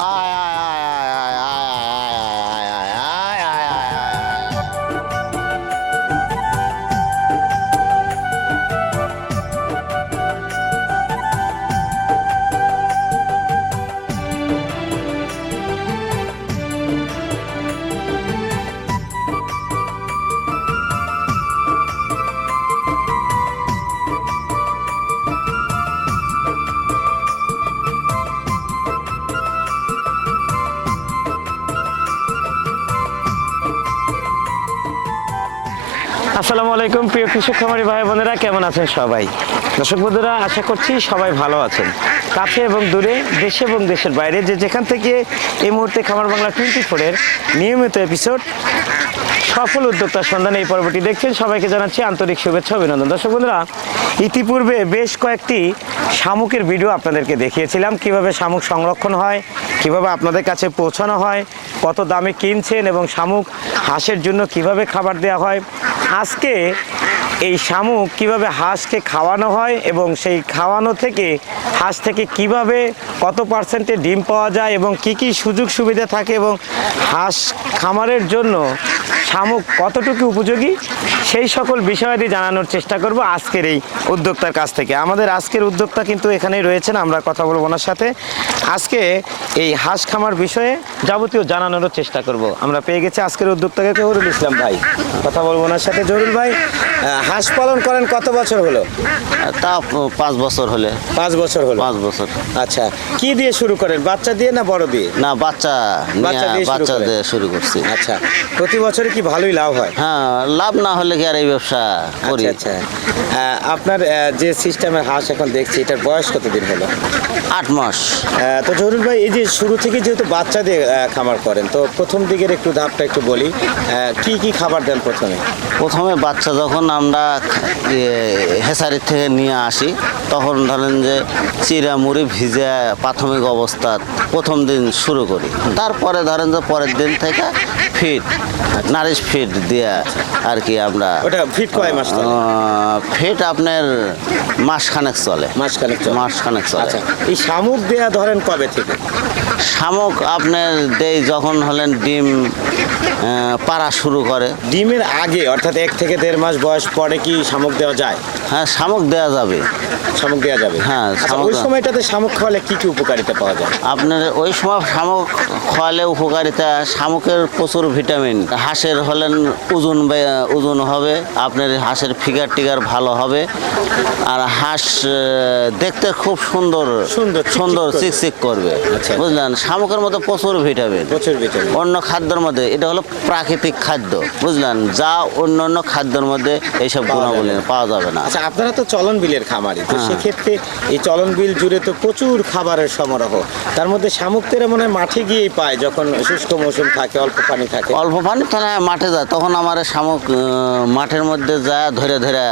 Aye, aye, প্রিয় কৃষক খামারি ভাই বোনেরা, কেমন আছেন সবাই? দর্শক বন্ধুরা, আশা করছি সবাই ভালো আছেন। কাছে এবং দূরে, দেশে এবং দেশের বাইরে, যে যেখান থেকে এই মুহূর্তে খামার বাংলা টোয়েন্টি ফোরের নিয়মিত এপিসোড সফল উদ্যোক্তার সন্ধানে এই পর্বটি দেখছেন, সবাইকে জানাচ্ছি আন্তরিক শুভেচ্ছা, অভিনন্দন। দর্শক বন্ধুরা, ইতিপূর্বে বেশ কয়েকটি শামুকের ভিডিও আপনাদেরকে দেখিয়েছিলাম, কীভাবে শামুক সংরক্ষণ হয়, কীভাবে আপনাদের কাছে পৌঁছানো হয়, কত দামে কিনছেন এবং শামুক হাঁসের জন্য কীভাবে খাবার দেওয়া হয়। আজকে এই শামুক কীভাবে হাঁসকে খাওয়ানো হয় এবং সেই খাওয়ানো থেকে, হাঁস থেকে কীভাবে কত পার্সেন্টে ডিম পাওয়া যায় এবং কি কি সুযোগ সুবিধা থাকে এবং হাঁস খামারের জন্য শামুক কতটুকু উপযোগী, সেই সকল বিষয়াদি জানানোর চেষ্টা করব আজকের এই উদ্যোক্তার কাছ থেকে। আমাদের আজকের উদ্যোক্তা কিন্তু এখানেই রয়েছেন, আমরা কথা বলব ওনার সাথে। আজকে এই হাঁস খামার বিষয়ে যাবতীয় জানানোর চেষ্টা করব। আমরা পেয়ে গেছি আজকের উদ্যোক্তাকে জহুরুল ইসলাম ভাই। কথা বলব ওনার সাথে। জহুরুল ভাই হাঁস পালন করেন কত বছর হলো? তা পাঁচ বছর হলে। পাঁচ বছর হলো। পাঁচ বছর। আচ্ছা কি দিয়ে শুরু করেন বাচ্চা দিয়ে না বড় দিয়ে? না বাচ্চা বাচ্চা দিয়ে শুরু করছি। আচ্ছা প্রতি বছরে কি ভালোই লাভ হয়? হ্যাঁ লাভ না হলে কি আর এই ব্যবসা করি? আচ্ছা। আচ্ছা আপনার যে সিস্টেমের হাঁস এখন দেখছি এটার বয়স কতদিন হলো? আট মাস। তো জহুরুল ভাই এই যে শুরু থেকে যেহেতু বাচ্চা দিয়ে খামার করেন তো প্রথম দিকের একটু ধাপটা একটু বলি কি কি খাবার দেন প্রথমে? প্রথমে বাচ্চা যখন আমরা হেসারির থেকে নিয়ে আসি। তখন ধরেন যে চিরা মুড়ি ভিজে প্রাথমিক অবস্থা প্রথম দিন শুরু করি। তারপরে ধরেন যে পরের দিন থেকে ফিট নারিশ ফিট দিয়ে আর কি আমরা ওটা ফিট কয় মাস? ফিট আপনার মাসখানেক চলে। মাসখানেক চলে। মাসখানেক চলে। আচ্ছা এই শামুক দেয়া ধরেন কবে থেকে? শামুক আপনার দেই যখন হলেন ডিম পাড়া শুরু করে। ডিমের আগে, অর্থাৎ এক থেকে দেড় মাস বয়স পরে কি শামুক দেওয়া যায়? হ্যাঁ শামুক দেওয়া যাবে। শামুক দেওয়া যাবে। হ্যাঁ, আচ্ছা, ওই সময়টাতে শামুক খাওয়ালে কি কি উপকারিতা পাওয়া যায়? আপনার ওই সময় শামুক খাওয়ালে উপকারিতা শামুকের প্রচুর ভিটামিন। হাঁসের হলেন ওজন ওজন হবে আপনার হাঁসের ফিগার টিগার ভালো হবে। আর হাঁস দেখতে খুব সুন্দর সুন্দর, সুন্দর চিকচিক করবে। আচ্ছা। বুঝলেন? শামুকের মধ্যে প্রচুর ভিটামিন। প্রচুর ভিটামিন। অন্য খাদ্যের মধ্যে এটা হলো প্রাকৃতিক খাদ্য বুঝলেন? যা অন্য অন্য খাদ্যের মধ্যে এইসব গুণাবলী পাওয়া যাবে না। আচ্ছা আপনারা তো চলন বিলের খামারি তো হ্যাঁ। সেক্ষেত্রে এই চলন বিল জুড়ে তো প্রচুর খাবারের সমারোহ। তার মধ্যে শামুক তেরা মনে হয় মাঠে গিয়েই পায় যখন শুষ্ক মৌসুম থাকে অল্প পানি থাকে। অল্প পানি তাহলে মাঠে যায় তখন আমার শামুক মাঠের মধ্যে যায় ধরে ধরে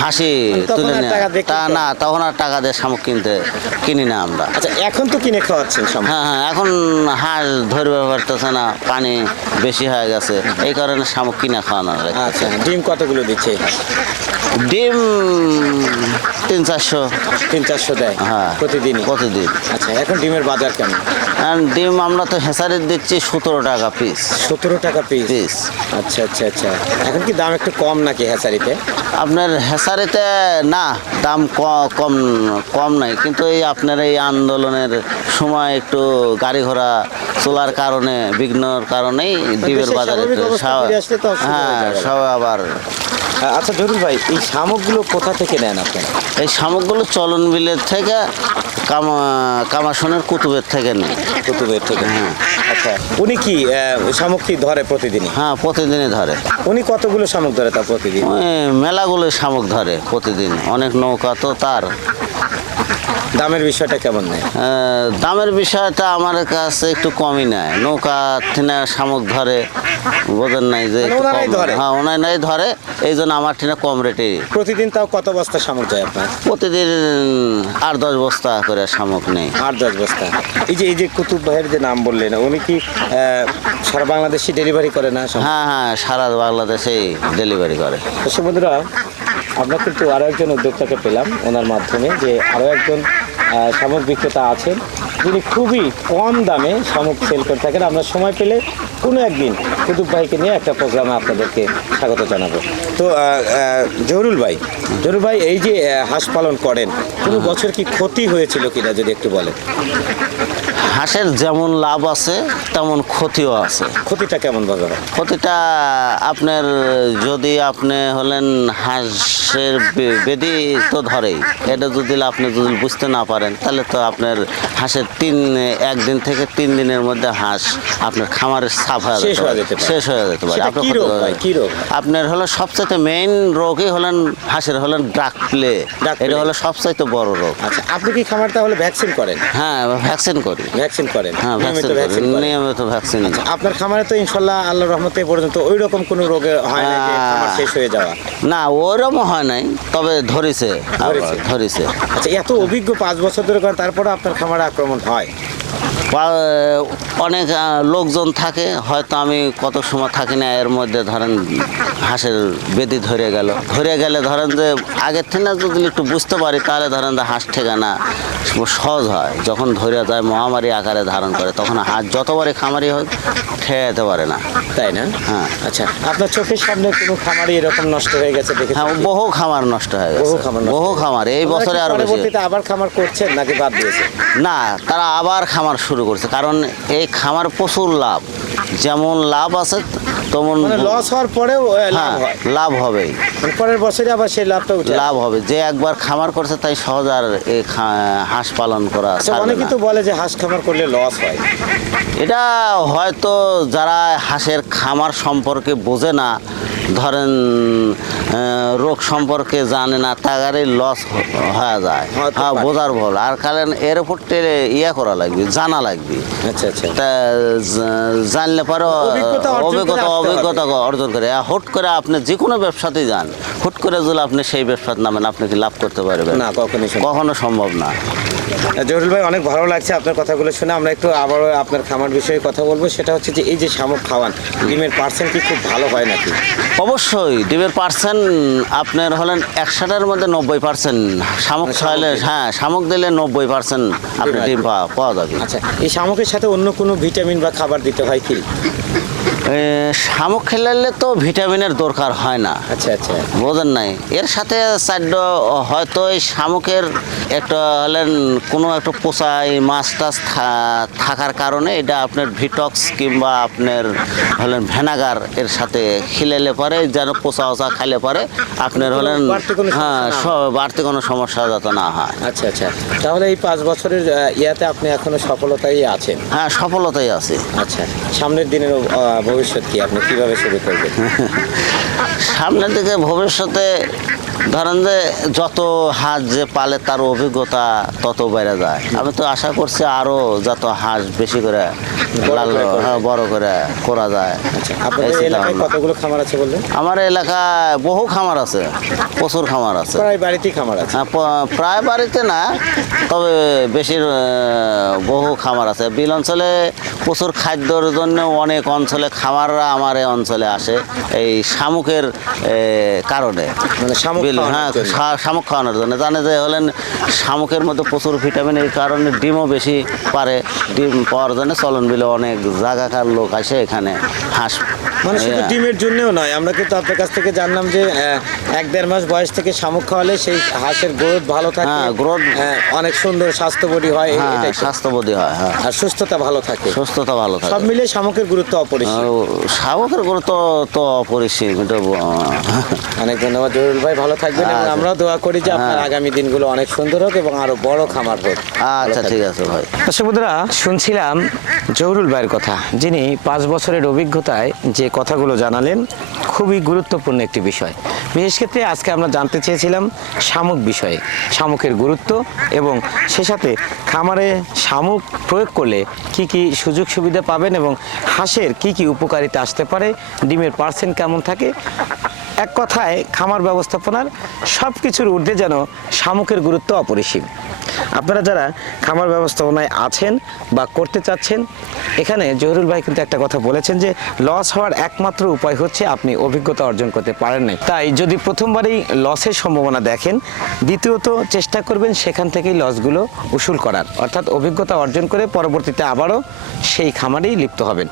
হাসি তুলে নেয়। তা না তখন আর টাকা দিয়ে শামুক কিনতে কিনি না আমরা। আচ্ছা এখন তো কিনে খাওয়াচ্ছেন শামুক? হ্যাঁ হ্যাঁ এখন হাঁস ধরবে পারতেছে না পানি বেশি হয়ে গেছে এই কারণে শামুক কিনা খাওয়ানো আচ্ছা ডিম কতগুলো দিচ্ছে? ডিম তিন চারশো। তিন চারশো দেয় হ্যাঁ। প্রতিদিনই? প্রতিদিন। আচ্ছা এখন ডিমের বাজার কেমন? ডিম আমরা তো হেসারির দিচ্ছি সতেরো টাকা পিস সতেরো টাকা পিস পিস আচ্ছা আচ্ছা আচ্ছা। এখন কি দাম একটু কম নাকি হ্যাচারিতে আপনার হেসারিতে না দাম কম কম নাই। কিন্তু এই আপনার এই আন্দোলনের সময় একটু গাড়ি ঘোড়া চলার কারণে বিঘ্নর কারণেই ডিমের বাজারে হয়ে। সব আবার আচ্ছা জরুর ভাই এই শামুকগুলো কোথা থেকে নেন আপনারা এই শামুকগুলো চলন বিলের থেকে কামা কামাশনের কুতুবের থেকে নেই। কুতুবের থেকে। হ্যাঁ। আচ্ছা উনি কি শামুক কি ধরে প্রতিদিনই? হ্যাঁ প্রতিদিনই ধরে। উনি কতগুলো শামুক ধরে তা প্রতিদিন? মেলাগুলো শামুক ধরে প্রতিদিন। অনেক নৌকা তো তার। দামের বিষয়টা কেমন নেয়? দামের বিষয়টা আমার কাছে একটু কমই নেয়। নৌকা ঠিনা শামুক ধরে বোঝেন নাই যে একটু কম- ধরে? হ্যাঁ ওনাই নাই ধরে এই জন্য আমার ঠিনা কম রেটে প্রতিদিন তাও কত বস্তা শামুক যায় আপনার? প্রতিদিন আট দশ বস্তা করে শামুক নেই। আট দশ বস্তা। এই যে এই যে কুতুব ভাইয়ের যে নাম বললেন উনি কি আহ, সারা বাংলাদেশি ডেলিভারি করে না শামুক? হ্যাঁ হ্যাঁ সারা বাংলাদেশেই ডেলিভারি করে। বন্ধুরা আমরা কিন্তু আরও একজন উদ্যোক্তাকে পেলাম ওনার মাধ্যমে যে আরও একজন শামুক বিক্রেতা আছেন যিনি খুবই কম দামে শামুক সেল করে থাকেন। আমরা সময় পেলে কোনো একদিন কুতুব ভাইকে নিয়ে একটা প্রোগ্রামে আপনাদেরকে স্বাগত জানাব। তো আহ, ভাই জহরুল ভাই এই যে হাঁস পালন করেন কোনো বছর কি ক্ষতি হয়েছিল কিনা যদি একটু বলেন? হাঁসের যেমন লাভ আছে তেমন ক্ষতিও আছে। ক্ষতিটা কেমন ভাবে ক্ষতিটা আপনার যদি আপনি হলেন হাঁসের বেদি তো ধরেই। এটা যদি আপনি যদি বুঝতে না পারেন তাহলে তো আপনার হাঁসের তিন একদিন থেকে তিন দিনের মধ্যে হাঁস আপনার খামারের সাফ শেষ হয়ে যেতে পারে। শেষ হয়ে যেতে পারে। আপনার হলো সবচাইতে মেইন রোগই হলেন হাঁসের হলেন ডাক প্লে। এটা। হলো সবচাইতে বড় রোগ। আচ্ছা আপনি কি খামার তাহলে ভ্যাকসিন করেন? হ্যাঁ ভ্যাকসিন করি। ভ্যাকসিন করেন। হ্যাঁ নিয়মিত ভ্যাকসিন ভ্যাকসিন করেন। নিয়মিত ভ্যাকসিন। আপনার খামারে তো ইনশাল্লাহ আল্লাহ রহমতে এ পর্যন্ত ওই রকম কোনো রোগে হয় না যে খামার শেষ হয়ে যাওয়া। না ওরকম হয় নাই তবে ধরেছে ধরেছে। ধরেছে। আচ্ছা এত অভিজ্ঞ পাঁচ বছর ধরে করেন তারপরে আপনার খামারে আক্রমণ হয়? অনেক লোকজন থাকে হয়তো আমি কত সময় থাকি না এর মধ্যে ধরেন হাঁসের বেদি ধরে গেল। ধরে গেলে ধরেন যে আগের থেকে যদি একটু বুঝতে পারি তাহলে ধরেন যে হাঁস ঠিকানা সহজ হয়। যখন ধরে যায় মহামারী আকারে ধারণ করে তখন হাঁস যতবারই খামারি হোক ঠেয়াতে পারে না। তাই না? হ্যাঁ। আচ্ছা আপনার চোখের সামনে কোনো খামারি এরকম নষ্ট হয়ে গেছে দেখে হ্যাঁ বহু খামার নষ্ট হয়ে গেছে। বহু খামার বহু খামার এই বছরে আরও আবার খামার করছেন নাকি বাদ দিয়েছে না তারা আবার খামার শুরু করছে কারণ এই খামার প্রচুর লাভ। যেমন লাভ আছে তেমন মানে লস হওয়ার পরেও লাভ হ্যাঁ লাভ হবেই। মানে পরের বছরে আবার সেই লাভটা লাভ হবে। যে একবার খামার করছে তাই সহজ আর এই হাঁস পালন করা আচ্ছা অনেকে তো বলে যে হাঁস খামার করলে লস হয়। এটা হয়তো যারা হাঁসের খামার সম্পর্কে বোঝে না ধরেন রোগ সম্পর্কে জানে না তাগারে লস হয়ে যায়। হ্যাঁ বোঝার ভুল। আর কারণ এর উপর টেরে- ইয়া করা লাগবে জানা লাগবে। আচ্ছা আচ্ছা। তা জানলে পরে অভিজ্ঞতা অভিজ্ঞতা অর্জন করে। হুট করে আপনি যে কোনো ব্যবসাতেই যান হুট করে যদি আপনি সেই ব্যবসার নামেন আপনি কি লাভ করতে পারবেন? না কখনই সম্ভব কখনো সম্ভব না। জহুরুল ভাই অনেক ভালো লাগছে আপনার কথাগুলো শুনে। আমরা একটু আবারও আপনার খামার বিষয়ে কথা বলব। সেটা হচ্ছে যে এই যে শামুক খাওয়ান ডিমের পার্সেন্ট কি খুব ভালো হয় নাকি? অবশ্যই ডিমের পার্সেন্ট আপনার হলেন একশোটার মধ্যে নব্বই পার্সেন্ট। শামুক খাইলে হ্যাঁ শামুক দিলে নব্বই পার্সেন্ট আপনি ডিম পাওয়া যাবে। আচ্ছা এই শামুকের সাথে অন্য কোনো ভিটামিন বা খাবার দিতে হয় কি? শামুক খেলালে তো ভিটামিনের দরকার হয় না। আচ্ছা আচ্ছা। বোঝেন নাই। এর সাথে চারড হয়তো এই শামুকের একটা হলেন কোনো একটা পোষাই মাছ টাছ থাকার কারণে এটা আপনার ভিটক্স কিংবা আপনার হলেন ভেনাগার এর সাথে খিলেলে পারে যেন পোষা ওষা খাইলে পারে আপনার হলেন বাড়তি কোনো সমস্যা হ্যাঁ বাড়তি কোনো সমস্যা যাতে না হয়। আচ্ছা আচ্ছা। তাহলে এই পাঁচ বছরের ইয়াতে আপনি এখনও সফলতাই আছেন? হ্যাঁ সফলতাই আছে। আচ্ছা। সামনের দিনের ভবিষ্যৎ কি? আপনি কীভাবে শুরু করবেন? সামনের দিকে ভবিষ্যতে ধরেন যে যত হাঁস যে পালে তার অভিজ্ঞতা তত বেড়ে যায়। আমি তো আশা করছি আরও যত হাঁস বেশি করে বড় লাল করে হ্যাঁ, বড় করে করা যায়। আচ্ছা। কতগুলো খামার আছে বললেন? আমার এলাকায় বহু খামার আছে প্রচুর খামার আছে। প্রায় বাড়িতেই খামার আছে। হ্যাঁ, প্রায় বাড়িতে না তবে বেশির বহু খামার আছে। বিল অঞ্চলে প্রচুর খাদ্যর জন্য অনেক অঞ্চলে খামাররা আমার এই অঞ্চলে আসে এই শামুকের কারণে। মানে শামুক বিল হ্যাঁ শামুক খাওয়ানোর জন্য। জানে যে হলেন শামুকের মধ্যে প্রচুর ভিটামিন এর কারণে ডিমও বেশি পারে। ডিম পাওয়ার জন্য চলন বিলে অনেক জায়গাকার লোক আসে এখানে হাঁস মানে শুধু ডিমের জন্যও নয় আমরা কিন্তু আপনার কাছ থেকে জানলাম যে এক দেড় মাস বয়স থেকে শামুক খাওয়ালে সেই হাঁসের গ্রোথ ভালো থাকে। হ্যাঁ, হ্যাঁ, অনেক সুন্দর স্বাস্থ্য বডি হয় হ্যাঁ স্বাস্থ্যবোধী হয় হ্যাঁ। আর সুস্থতা ভালো থাকে। সুস্থতা ভালো থাকে। সব মিলে শামুকের গুরুত্ব অপরিসীম। ও, শাবকের গুরুত্ব তো অপরিসীম অনেক ধন্যবাদ জহুরুল ভাই ভালো থাকবেন এবং আচ্ছা। আমরাও দোয়া করি যে আপনার হ্যাঁ। আগামী দিনগুলো অনেক সুন্দর হোক এবং আরও বড় খামার হোক আচ্ছা ঠিক আছে ভাই দর্শক বন্ধুরা শুনছিলাম জহুরুল ভাইয়ের কথা যিনি পাঁচ বছরের অভিজ্ঞতায় যে কথাগুলো জানালেন খুবই গুরুত্বপূর্ণ একটি বিষয় বিশেষ ক্ষেত্রে আজকে আমরা জানতে চেয়েছিলাম শামুক বিষয়ে শামুকের গুরুত্ব এবং সে সাথে খামারে শামুক প্রয়োগ করলে কি কি সুযোগ সুবিধা পাবেন এবং হাঁসের কি কি উপকারিতা আসতে পারে ডিমের পার্সেন্ট কেমন থাকে এক কথায় খামার ব্যবস্থাপনার সব কিছুর ঊর্ধ্বে যেন শামুকের গুরুত্ব অপরিসীম। আপনারা যারা খামার ব্যবস্থাপনায় আছেন বা করতে চাচ্ছেন, এখানে জহুরুল ভাই কিন্তু একটা কথা বলেছেন যে লস হওয়ার একমাত্র উপায় হচ্ছে আপনি অভিজ্ঞতা অর্জন করতে পারেন নাই। তাই যদি প্রথমবারই লসের সম্ভাবনা দেখেন, দ্বিতীয়ত চেষ্টা করবেন সেখান থেকেই লসগুলো উসুল করার। অর্থাৎ অভিজ্ঞতা অর্জন করে পরবর্তীতে আবারও সেই খামারেই লিপ্ত হবেন।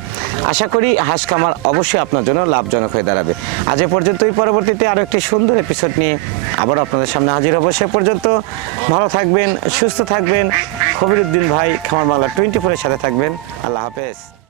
আশা করি হাঁস খামার অবশ্যই আপনার জন্য লাভজনক হয়ে দাঁড়াবে। আজ এ পর্যন্তই। পরবর্তীতে আরও একটি সুন্দর এপিসোড নিয়ে আবার আপনাদের সামনে হাজির হব। সে পর্যন্ত ভালো থাকবেন সুস্থ থাকবেন। খবিরুদ্দিন ভাই খামার বাংলা টোয়েন্টি ফোরের সাথে থাকবেন। আল্লাহ হাফেজ।